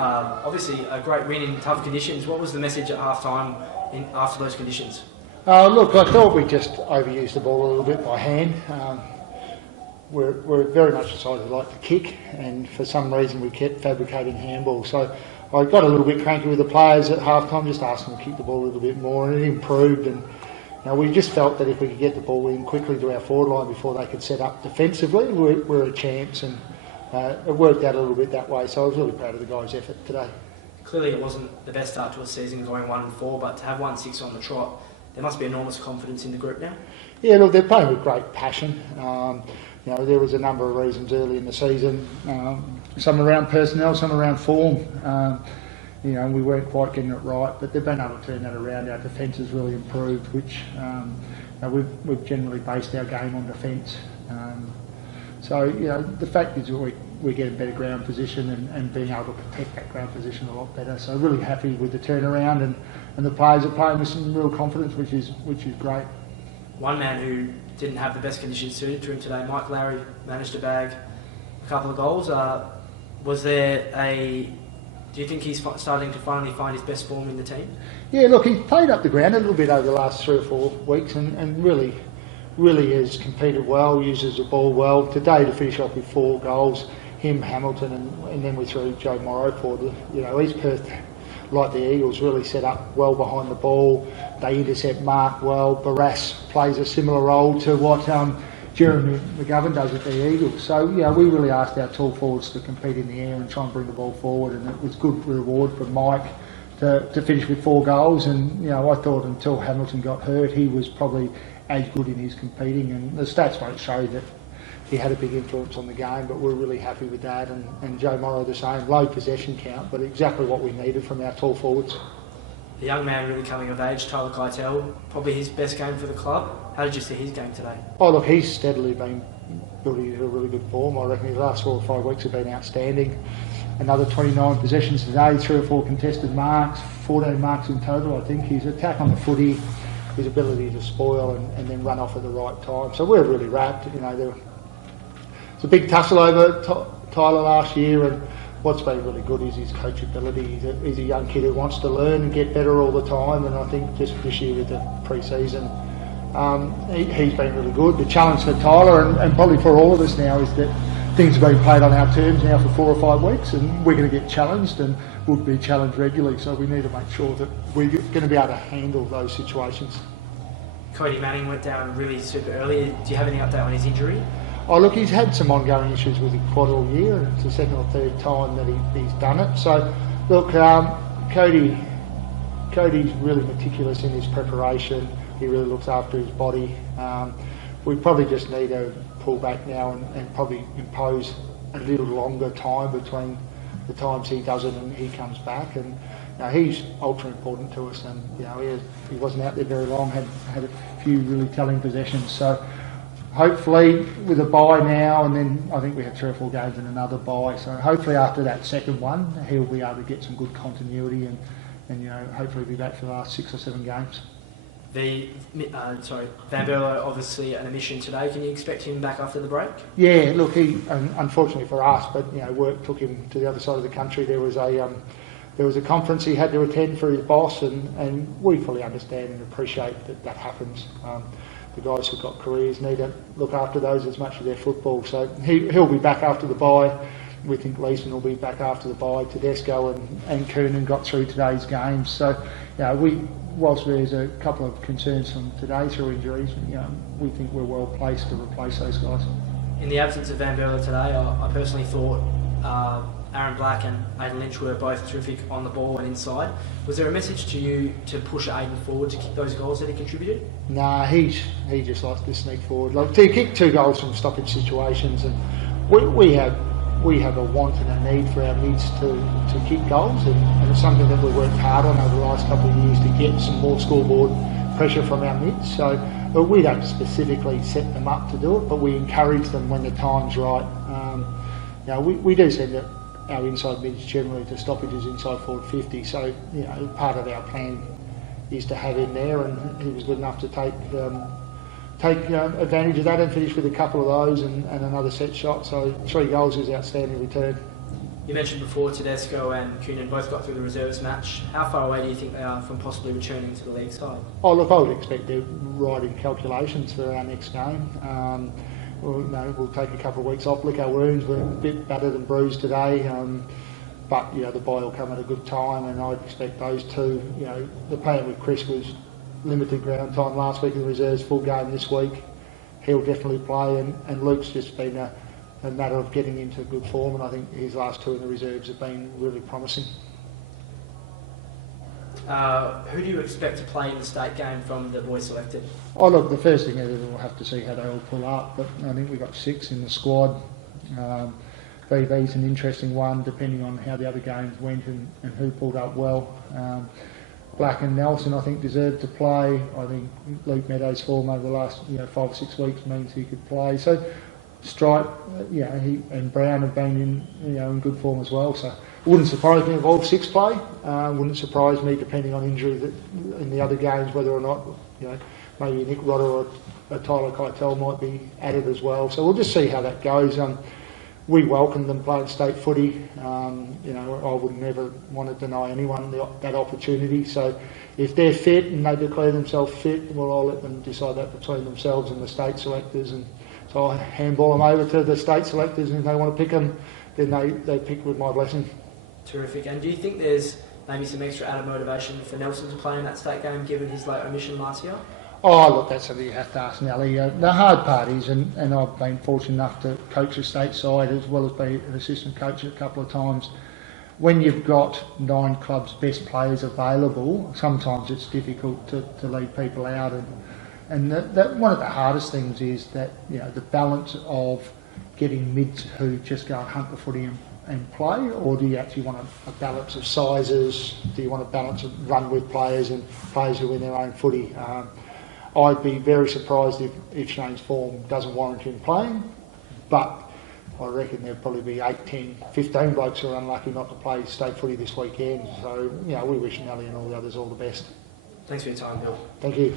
Obviously a great win in tough conditions. What was the message at half-time after those conditions? Look, I thought we just overused the ball a little bit by hand. We're very much a side that like to kick, and for some reason we kept fabricating handball. So I got a little bit cranky with the players at half-time, just asked them to kick the ball a little bit more, and it improved. And we just felt that if we could get the ball in quickly to our forward line before they could set up defensively, we're a chance, and it worked out a little bit that way. So I was really proud of the guys' effort today. Clearly it wasn't the best start to a season going 1-4, but to have 1-6 on the trot, there must be enormous confidence in the group now. Yeah, look, they're playing with great passion. There was a number of reasons early in the season, some around personnel, some around form. We weren't quite getting it right, but they've been able to turn that around. Our defence has really improved, which we've generally based our game on defence. The fact is we're getting better ground position and being able to protect that ground position a lot better. So really happy with the turnaround, and the players are playing with some real confidence, which is great. One man who didn't have the best conditions suited to him today, Mike Lowry, managed to bag a couple of goals. Do you think he's starting to finally find his best form in the team? Yeah, look, he's played up the ground a little bit over the last 3 or 4 weeks and really has competed well, uses the ball well. Today, to finish off with 4 goals, him, Hamilton, and then we threw Joe Morrow forward. East Perth, like the Eagles, really set up well behind the ball. They intercept Mark well. Barras plays a similar role to what Jeremy McGovern does at the Eagles. So, we really asked our tall forwards to compete in the air and try and bring the ball forward, and it was good reward for Mike to finish with 4 goals. And, I thought until Hamilton got hurt, he was probably as good in his competing, and the stats won't show that he had a big influence on the game, but we're really happy with that. And Joe Morrow the same, low possession count, but exactly what we needed from our tall forwards. The young man really coming of age, Tyler Keitel, probably his best game for the club. How did you see his game today? Oh look, he's steadily been building into a really good form. I reckon his last 4 or 5 weeks have been outstanding. Another 29 possessions today, 3 or 4 contested marks, 14 marks in total I think. His attack on the footy, his ability to spoil and then run off at the right time. So we're really wrapped. It's a big tussle over Tyler last year, and what's been really good is his coachability. He's a young kid who wants to learn and get better all the time, and I think just this year with the pre-season, he's been really good. The challenge for Tyler, and probably for all of us now, is that things have been played on our terms now for 4 or 5 weeks, and we're going to get challenged and we'll be challenged regularly, so we need to make sure that we're going to be able to handle those situations. Cody Manning went down really super early. Do you have any update on his injury? Oh look, he's had some ongoing issues with his quad all year, and it's the 2nd or 3rd time that he's done it. So look, Cody's really meticulous in his preparation. He really looks after his body. We probably just need to pull back now and probably impose a little longer time between the times he does it and he comes back. And he's ultra important to us, and he wasn't out there very long, had a few really telling possessions. So hopefully with a bye now, and then I think we have 3 or 4 games and another bye, so hopefully after that second one he'll be able to get some good continuity and hopefully be back for the last 6 or 7 games. Van Berlo obviously an omission today. Can you expect him back after the break? Yeah, look, he unfortunately for us, but work took him to the other side of the country. There was a conference he had to attend for his boss, and we fully understand and appreciate that happens. The guys who've got careers need to look after those as much as their football. So he'll be back after the bye. We think Leeson will be back after the bye. Tedesco and Kiernan got through today's games. So whilst there's a couple of concerns from today through injuries, we think we're well placed to replace those guys. In the absence of Van Berlo today, I personally thought Aaron Black and Aidan Lynch were both terrific on the ball and inside. Was there a message to you to push Aidan forward to kick those goals that he contributed? Nah, he just likes to sneak forward. Like, to kick 2 goals from stoppage situations, and we have a want and a need for our mids to kick goals, and it's something that we've worked hard on over the last couple of years to get some more scoreboard pressure from our mids. So, but we don't specifically set them up to do it, but we encourage them when the time's right. We do send our inside mids generally to stoppages inside forward 50. So part of our plan is to have him there, and he was good enough to take advantage of that and finish with a couple of those and another set shot. So 3 goals is outstanding return. You mentioned before Tedesco and Coonan both got through the reserves match. How far away do you think they are from possibly returning to the league side? Oh, look, I would expect they're right in calculations for our next game. We'll take a couple of weeks off, lick our wounds. We're a bit battered and bruised today, but the bye will come at a good time, and I'd expect those two. The plan with Chris was limited ground time last week in the reserves, full game this week. He'll definitely play, and Luke's just been a matter of getting into good form, and I think his last two in the reserves have been really promising. Who do you expect to play in the state game from the boys selected? Oh, look, the first thing is we'll have to see how they all pull up, but I think we've got 6 in the squad. VV's an interesting one, depending on how the other games went and who pulled up well. Black and Nelson, I think, deserve to play. I think Luke Meadows' form over the last 5 or 6 weeks means he could play. So Stripe, he and Brown have been in good form as well. So it wouldn't surprise me if all 6 play. Wouldn't surprise me, depending on injury in the other games, whether or not maybe Nick Rodder or Tyler Keitel might be added as well. So we'll just see how that goes. We welcome them playing state footy. I would never want to deny anyone that opportunity. So if they're fit and they declare themselves fit, well, I'll let them decide that between themselves and the state selectors. And so I handball them over to the state selectors, and if they want to pick them, then they pick with my blessing. Terrific. And do you think there's maybe some extra added motivation for Nelson to play in that state game, given his late omission last year? Oh, look, that's something you have to ask Nelly. The hard part is, and I've been fortunate enough to coach the state side as well as be an assistant coach a couple of times. When you've got 9 clubs' best players available, sometimes it's difficult to leave people out. And that one of the hardest things is that the balance of getting mids who just go and hunt the footy and play, or do you actually want a balance of sizes? Do you want a balance of run with players and players who win their own footy? I'd be very surprised if Shane's form doesn't warrant him playing, but I reckon there'll probably be 8, 10, 15 blokes who are unlucky not to play state footy this weekend. So, we wish Nelly and all the others all the best. Thanks for your time, Bill. Thank you.